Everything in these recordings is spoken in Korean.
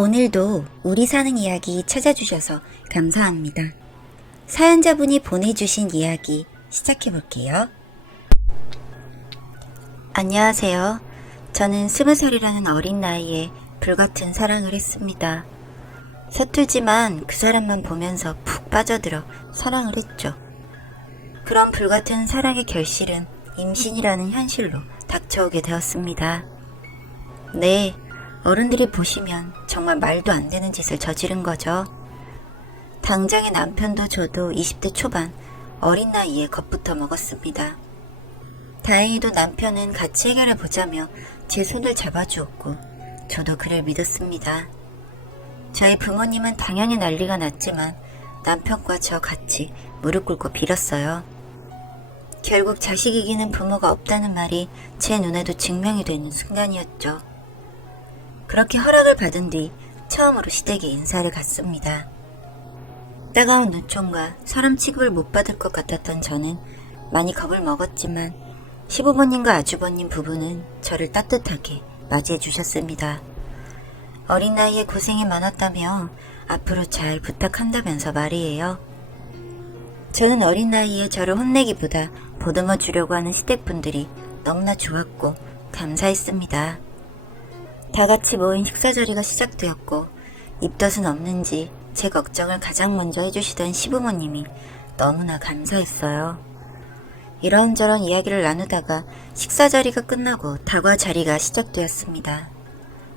오늘도 우리 사는 이야기 찾아주셔서 감사합니다. 사연자분이 보내주신 이야기 시작해볼게요. 안녕하세요. 저는 20살이라는 어린 나이에 불같은 사랑을 했습니다. 서툴지만 그 사람만 보면서 푹 빠져들어 사랑을 했죠. 그런 불같은 사랑의 결실은 임신이라는 현실로 닥쳐오게 되었습니다. 네, 어른들이 보시면 정말 말도 안 되는 짓을 저지른 거죠. 당장의 남편도 저도 20대 초반 어린 나이에 겁부터 먹었습니다. 다행히도 남편은 같이 해결해 보자며 제 손을 잡아주었고 저도 그를 믿었습니다. 저희 부모님은 당연히 난리가 났지만 남편과 저 같이 무릎 꿇고 빌었어요. 결국 자식 이기는 부모가 없다는 말이 제 눈에도 증명이 되는 순간이었죠. 그렇게 허락을 받은 뒤 처음으로 시댁에 인사를 갔습니다. 따가운 눈총과 사람 취급을 못 받을 것 같았던 저는 많이 겁을 먹었지만 시부모님과 아주버님 부부는 저를 따뜻하게 맞이해 주셨습니다. 어린 나이에 고생이 많았다며 앞으로 잘 부탁한다면서 말이에요. 저는 어린 나이에 저를 혼내기보다 보듬어 주려고 하는 시댁분들이 너무나 좋았고 감사했습니다. 다 같이 모인 식사 자리가 시작되었고 입덧은 없는지 제 걱정을 가장 먼저 해주시던 시부모님이 너무나 감사했어요. 이런저런 이야기를 나누다가 식사 자리가 끝나고 다과 자리가 시작되었습니다.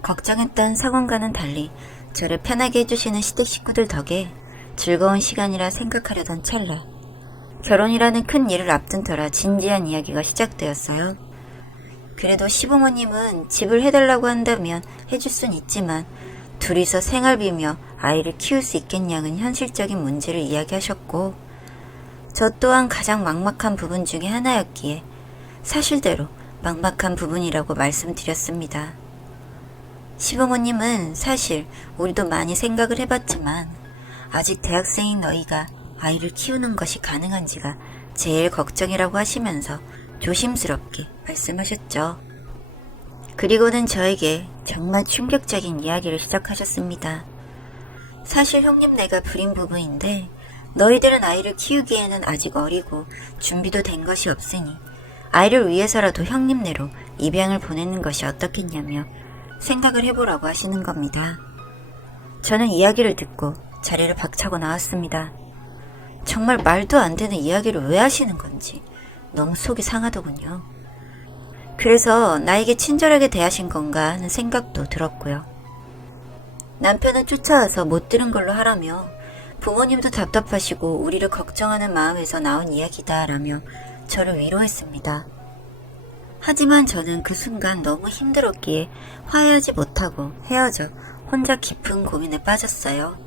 걱정했던 사관과는 달리 저를 편하게 해주시는 시댁 식구들 덕에 즐거운 시간이라 생각하려던 찰나 결혼이라는 큰 일을 앞둔 터라 진지한 이야기가 시작되었어요. 그래도 시부모님은 집을 해달라고 한다면 해줄 순 있지만 둘이서 생활비며 아이를 키울 수 있겠냐는 현실적인 문제를 이야기하셨고 저 또한 가장 막막한 부분 중에 하나였기에 사실대로 막막한 부분이라고 말씀드렸습니다. 시부모님은 사실 우리도 많이 생각을 해봤지만 아직 대학생인 너희가 아이를 키우는 것이 가능한지가 제일 걱정이라고 하시면서 조심스럽게 말씀하셨죠. 그리고는 저에게 정말 충격적인 이야기를 시작하셨습니다. 사실 형님네가 불임 부부인데 너희들은 아이를 키우기에는 아직 어리고 준비도 된 것이 없으니 아이를 위해서라도 형님네로 입양을 보내는 것이 어떻겠냐며 생각을 해보라고 하시는 겁니다. 저는 이야기를 듣고 자리를 박차고 나왔습니다. 정말 말도 안 되는 이야기를 왜 하시는 건지 너무 속이 상하더군요. 그래서 나에게 친절하게 대하신 건가 하는 생각도 들었고요. 남편은 쫓아와서 못 들은 걸로 하라며 부모님도 답답하시고 우리를 걱정하는 마음에서 나온 이야기다 라며 저를 위로했습니다. 하지만 저는 그 순간 너무 힘들었기에 화해하지 못하고 헤어져 혼자 깊은 고민에 빠졌어요.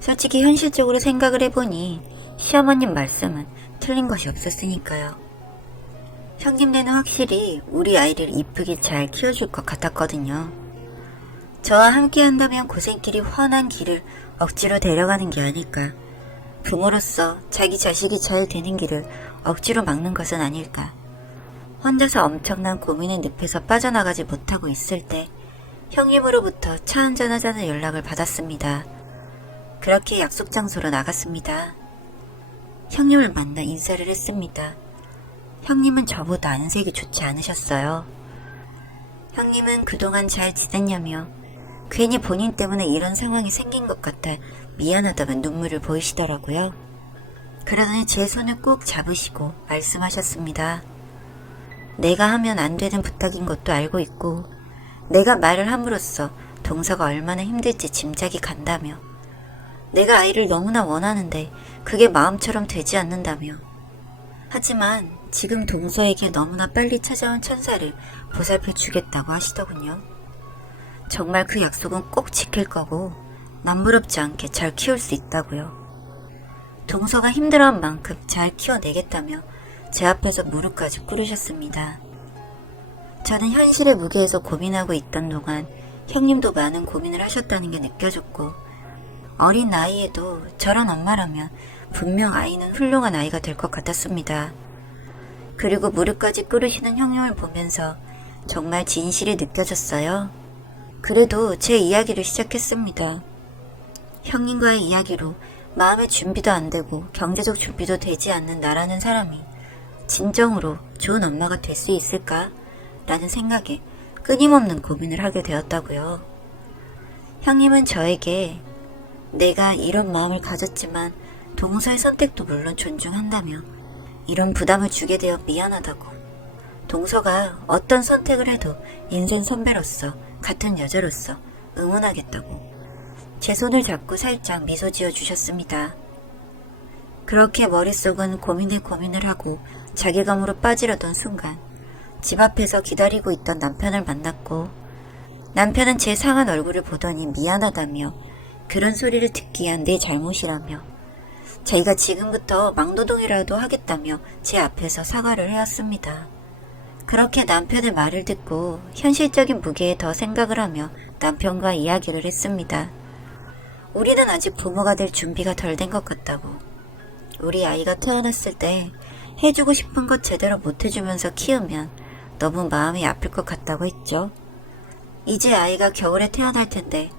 솔직히 현실적으로 생각을 해보니 시어머님 말씀은 틀린 것이 없었으니까요. 형님네는 확실히 우리 아이를 이쁘게 잘 키워줄 것 같았거든요. 저와 함께 한다면 고생길이 훤한 길을 억지로 데려가는 게 아닐까. 부모로서 자기 자식이 잘 되는 길을 억지로 막는 것은 아닐까. 혼자서 엄청난 고민의 늪에서 빠져나가지 못하고 있을 때 형님으로부터 차 한잔하자는 연락을 받았습니다. 그렇게 약속 장소로 나갔습니다. 형님을 만나 인사를 했습니다. 형님은 저보다 안색이 좋지 않으셨어요. 형님은 그동안 잘 지냈냐며 괜히 본인 때문에 이런 상황이 생긴 것 같아 미안하다며 눈물을 보이시더라고요. 그러더니 제 손을 꼭 잡으시고 말씀하셨습니다. 내가 하면 안 되는 부탁인 것도 알고 있고 내가 말을 함으로써 동서가 얼마나 힘들지 짐작이 간다며 내가 아이를 너무나 원하는데 그게 마음처럼 되지 않는다며 하지만 지금 동서에게 너무나 빨리 찾아온 천사를 보살펴 주겠다고 하시더군요. 정말 그 약속은 꼭 지킬 거고 남부럽지 않게 잘 키울 수 있다고요. 동서가 힘들어한 만큼 잘 키워내겠다며 제 앞에서 무릎까지 꿇으셨습니다. 저는 현실의 무게에서 고민하고 있던 동안 형님도 많은 고민을 하셨다는 게 느껴졌고 어린 나이에도 저런 엄마라면 분명 아이는 훌륭한 아이가 될 것 같았습니다. 그리고 무릎까지 꿇으시는 형님을 보면서 정말 진실이 느껴졌어요. 그래도 제 이야기를 시작했습니다. 형님과의 이야기로 마음의 준비도 안 되고 경제적 준비도 되지 않는 나라는 사람이 진정으로 좋은 엄마가 될 수 있을까? 라는 생각에 끊임없는 고민을 하게 되었다고요. 형님은 저에게 내가 이런 마음을 가졌지만 동서의 선택도 물론 존중한다며 이런 부담을 주게 되어 미안하다고, 동서가 어떤 선택을 해도 인생 선배로서 같은 여자로서 응원하겠다고 제 손을 잡고 살짝 미소 지어 주셨습니다. 그렇게 머릿속은 고민을 하고 자괴감으로 빠지려던 순간 집 앞에서 기다리고 있던 남편을 만났고, 남편은 제 상한 얼굴을 보더니 미안하다며 그런 소리를 듣기엔 내 잘못이라며 자기가 지금부터 막노동이라도 하겠다며 제 앞에서 사과를 해왔습니다. 그렇게 남편의 말을 듣고 현실적인 무게에 더 생각을 하며 남편과 이야기를 했습니다. 우리는 아직 부모가 될 준비가 덜 된 것 같다고. 우리 아이가 태어났을 때 해주고 싶은 것 제대로 못 해주면서 키우면 너무 마음이 아플 것 같다고 했죠. 이제 아이가 겨울에 태어날 텐데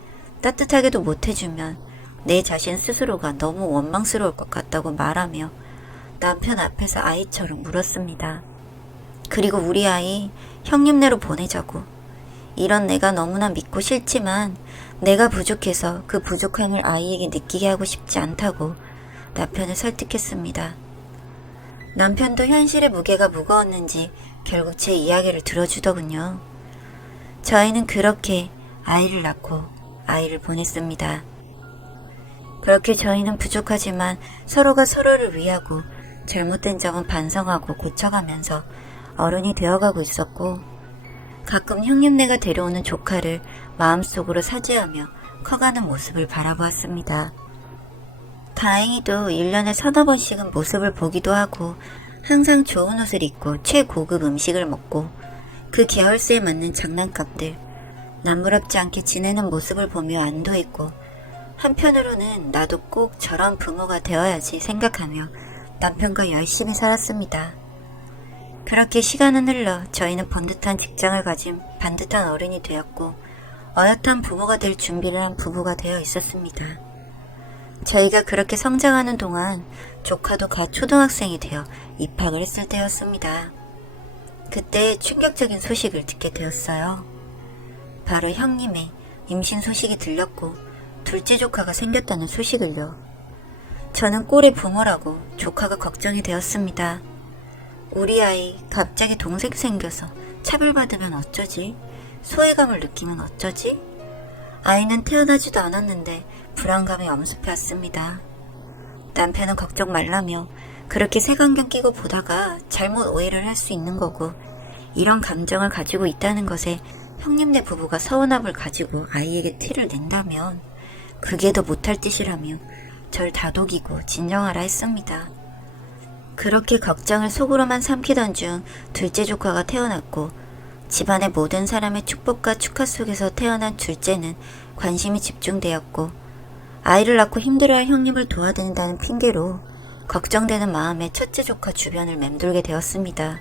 따뜻하게도 못 해주면 내 자신 스스로가 너무 원망스러울 것 같다고 말하며 남편 앞에서 아이처럼 물었습니다. 그리고 우리 아이 형님네로 보내자고. 이런 내가 너무나 믿고 싫지만 내가 부족해서 그 부족함을 아이에게 느끼게 하고 싶지 않다고 남편을 설득했습니다. 남편도 현실의 무게가 무거웠는지 결국 제 이야기를 들어주더군요. 저희는 그렇게 아이를 낳고 아이를 보냈습니다. 그렇게 저희는 부족하지만 서로가 서로를 위하고 잘못된 점은 반성하고 고쳐가면서 어른이 되어가고 있었고, 가끔 형님네가 데려오는 조카를 마음속으로 사죄하며 커가는 모습을 바라보았습니다. 다행히도 1년에 서너 번씩은 모습을 보기도 하고 항상 좋은 옷을 입고 최고급 음식을 먹고 그 계열사에 맞는 장난감들, 남부럽지 않게 지내는 모습을 보며 안도했고, 한편으로는 나도 꼭 저런 부모가 되어야지 생각하며 남편과 열심히 살았습니다. 그렇게 시간은 흘러 저희는 번듯한 직장을 가진 반듯한 어른이 되었고 어엿한 부모가 될 준비를 한 부부가 되어 있었습니다. 저희가 그렇게 성장하는 동안 조카도 갓 초등학생이 되어 입학을 했을 때였습니다. 그때 충격적인 소식을 듣게 되었어요. 바로 형님의 임신 소식이 들렸고 둘째 조카가 생겼다는 소식을요. 저는 꼴의 부모라고 조카가 걱정이 되었습니다. 우리 아이 갑자기 동생 생겨서 차별받으면 어쩌지? 소외감을 느끼면 어쩌지? 아이는 태어나지도 않았는데 불안감이 엄습해왔습니다. 남편은 걱정 말라며 그렇게 색안경 끼고 보다가 잘못 오해를 할 수 있는 거고, 이런 감정을 가지고 있다는 것에 형님네 부부가 서운함을 가지고 아이에게 티를 낸다면 그게 더 못할 짓이라며 절 다독이고 진정하라 했습니다. 그렇게 걱정을 속으로만 삼키던 중 둘째 조카가 태어났고, 집안의 모든 사람의 축복과 축하 속에서 태어난 둘째는 관심이 집중되었고, 아이를 낳고 힘들어할 형님을 도와드린다는 핑계로 걱정되는 마음에 첫째 조카 주변을 맴돌게 되었습니다.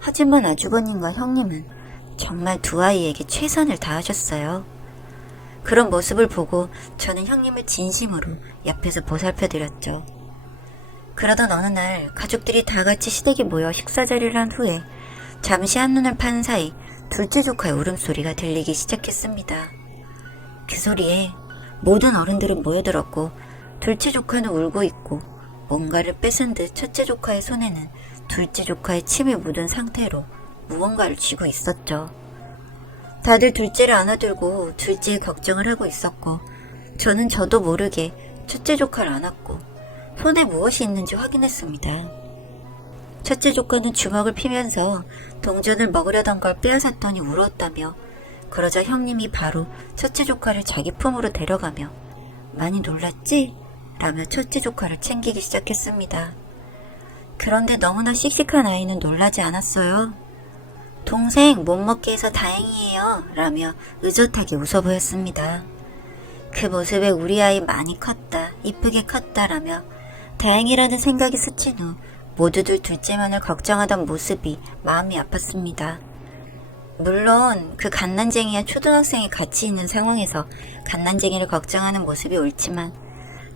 하지만 아주버님과 형님은 정말 두 아이에게 최선을 다하셨어요. 그런 모습을 보고 저는 형님을 진심으로 옆에서 보살펴드렸죠. 그러던 어느 날 가족들이 다 같이 시댁에 모여 식사 자리를 한 후에 잠시 한눈을 판 사이 둘째 조카의 울음소리가 들리기 시작했습니다. 그 소리에 모든 어른들은 모여들었고 둘째 조카는 울고 있고, 뭔가를 뺏은 듯 첫째 조카의 손에는 둘째 조카의 침이 묻은 상태로 무언가를 쥐고 있었죠. 다들 둘째를 안아들고 둘째의 걱정을 하고 있었고, 저는 저도 모르게 첫째 조카를 안았고 손에 무엇이 있는지 확인했습니다. 첫째 조카는 주먹을 피면서 동전을 먹으려던 걸 빼앗았더니 울었다며, 그러자 형님이 바로 첫째 조카를 자기 품으로 데려가며 많이 놀랐지? 라며 첫째 조카를 챙기기 시작했습니다. 그런데 너무나 씩씩한 아이는 놀라지 않았어요. 동생 못 먹게 해서 다행이에요 라며 의젓하게 웃어 보였습니다. 그 모습에 우리 아이 많이 컸다, 이쁘게 컸다 라며 다행이라는 생각이 스친 후 모두들 둘째만을 걱정하던 모습이 마음이 아팠습니다. 물론 그 갓난쟁이와 초등학생이 같이 있는 상황에서 갓난쟁이를 걱정하는 모습이 옳지만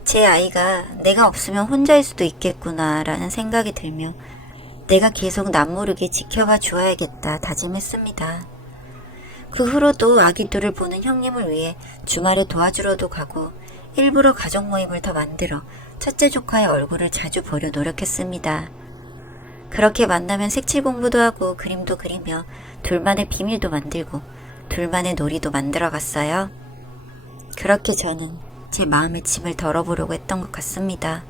제 아이가 내가 없으면 혼자일 수도 있겠구나라는 생각이 들며 내가 계속 남모르게 지켜봐 주어야겠다 다짐했습니다. 그 후로도 아기들을 보는 형님을 위해 주말에 도와주러도 가고 일부러 가족 모임을 더 만들어 첫째 조카의 얼굴을 자주 보려 노력했습니다. 그렇게 만나면 색칠 공부도 하고 그림도 그리며 둘만의 비밀도 만들고 둘만의 놀이도 만들어 갔어요. 그렇게 저는 제 마음의 짐을 덜어보려고 했던 것 같습니다.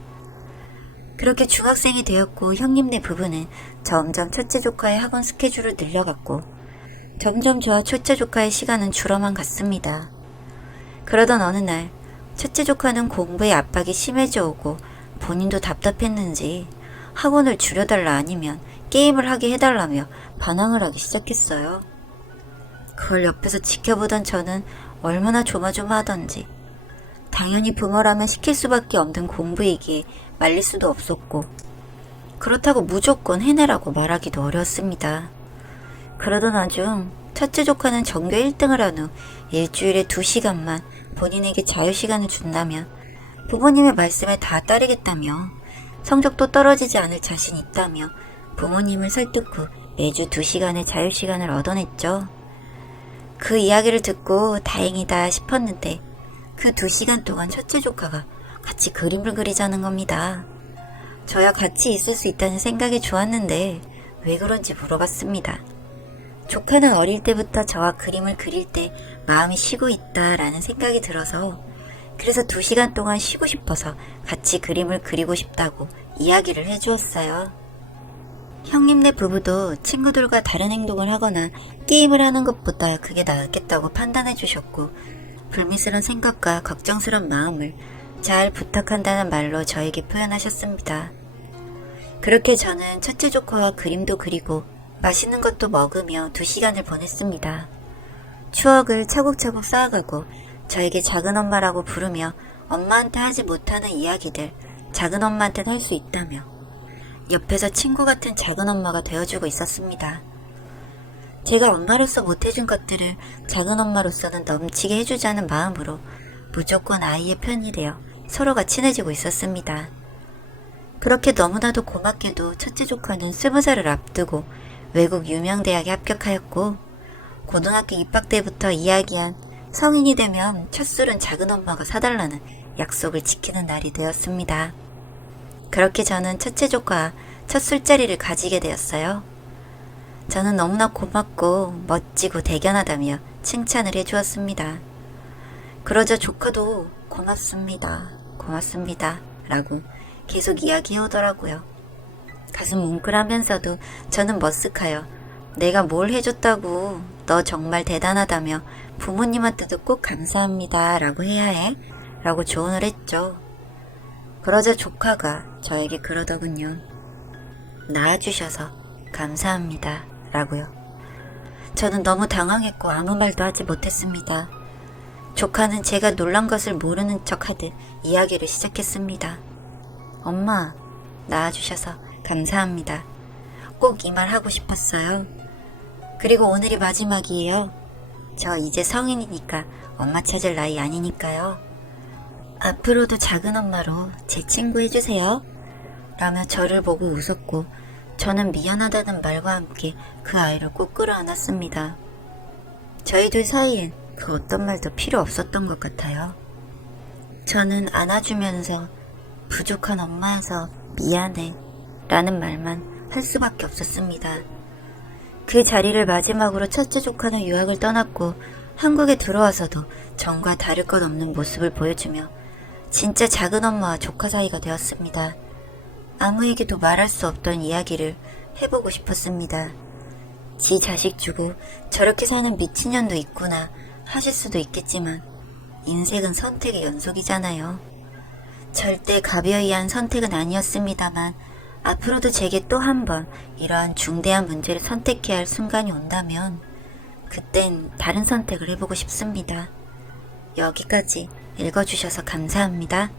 그렇게 중학생이 되었고 형님네 부부는 점점 첫째 조카의 학원 스케줄을 늘려갔고 점점 저와 첫째 조카의 시간은 줄어만 갔습니다. 그러던 어느 날 첫째 조카는 공부에 압박이 심해져 오고 본인도 답답했는지 학원을 줄여달라 아니면 게임을 하게 해달라며 반항을 하기 시작했어요. 그걸 옆에서 지켜보던 저는 얼마나 조마조마하던지 당연히 부모라면 시킬 수밖에 없는 공부이기에 말릴 수도 없었고 그렇다고 무조건 해내라고 말하기도 어려웠습니다. 그러던 와중 첫째 조카는 전교 1등을 한 후 일주일에 2시간만 본인에게 자유시간을 준다면 부모님의 말씀에 다 따르겠다며 성적도 떨어지지 않을 자신 있다며 부모님을 설득 후 매주 2시간의 자유시간을 얻어냈죠. 그 이야기를 듣고 다행이다 싶었는데 그 2시간 동안 첫째 조카가 같이 그림을 그리자는 겁니다. 저야 같이 있을 수 있다는 생각이 좋았는데 왜 그런지 물어봤습니다. 조카는 어릴 때부터 저와 그림을 그릴 때 마음이 쉬고 있다라는 생각이 들어서 그래서 2시간 동안 쉬고 싶어서 같이 그림을 그리고 싶다고 이야기를 해주었어요. 형님네 부부도 친구들과 다른 행동을 하거나 게임을 하는 것보다 그게 낫겠다고 판단해 주셨고 불미스러운 생각과 걱정스러운 마음을 잘 부탁한다는 말로 저에게 표현하셨습니다. 그렇게 저는 첫째 조카와 그림도 그리고 맛있는 것도 먹으며 2시간을 보냈습니다. 추억을 차곡차곡 쌓아가고 저에게 작은 엄마라고 부르며 엄마한테 하지 못하는 이야기들 작은 엄마한테는 할 수 있다며 옆에서 친구 같은 작은 엄마가 되어주고 있었습니다. 제가 엄마로서 못해준 것들을 작은 엄마로서는 넘치게 해주자는 마음으로 무조건 아이의 편이 되어 서로가 친해지고 있었습니다. 그렇게 너무나도 고맙게도 첫째 조카는 20살을 앞두고 외국 유명 대학에 합격하였고 고등학교 입학 때부터 이야기한 성인이 되면 첫 술은 작은 엄마가 사달라는 약속을 지키는 날이 되었습니다. 그렇게 저는 첫째 조카 첫 술자리를 가지게 되었어요. 저는 너무나 고맙고 멋지고 대견하다며 칭찬을 해주었습니다. 그러자 조카도 고맙습니다. 고맙습니다. 라고 계속 이야기해오더라고요. 가슴 뭉클하면서도 저는 머쓱하여 내가 뭘 해줬다고 너 정말 대단하다며 부모님한테도 꼭 감사합니다 라고 해야 해 라고 조언을 했죠. 그러자 조카가 저에게 그러더군요. 낳아주셔서 감사합니다 라고요. 저는 너무 당황했고 아무 말도 하지 못했습니다. 조카는 제가 놀란 것을 모르는 척하듯 이야기를 시작했습니다. 엄마, 낳아주셔서 감사합니다. 꼭 이 말 하고 싶었어요. 그리고 오늘이 마지막이에요. 저 이제 성인이니까 엄마 찾을 나이 아니니까요. 앞으로도 작은 엄마로 제 친구 해주세요. 라며 저를 보고 웃었고 저는 미안하다는 말과 함께 그 아이를 꼭 끌어안았습니다. 저희들 사이엔 그 어떤 말도 필요 없었던 것 같아요. 저는 안아주면서 부족한 엄마여서 미안해 라는 말만 할 수밖에 없었습니다. 그 자리를 마지막으로 첫째 조카는 유학을 떠났고 한국에 들어와서도 전과 다를 것 없는 모습을 보여주며 진짜 작은 엄마와 조카 사이가 되었습니다. 아무에게도 말할 수 없던 이야기를 해보고 싶었습니다. 지 자식 주고 저렇게 사는 미친년도 있구나 하실 수도 있겠지만 인생은 선택의 연속이잖아요. 절대 가벼이 한 선택은 아니었습니다만 앞으로도 제게 또 한 번 이러한 중대한 문제를 선택해야 할 순간이 온다면 그땐 다른 선택을 해보고 싶습니다. 여기까지 읽어주셔서 감사합니다.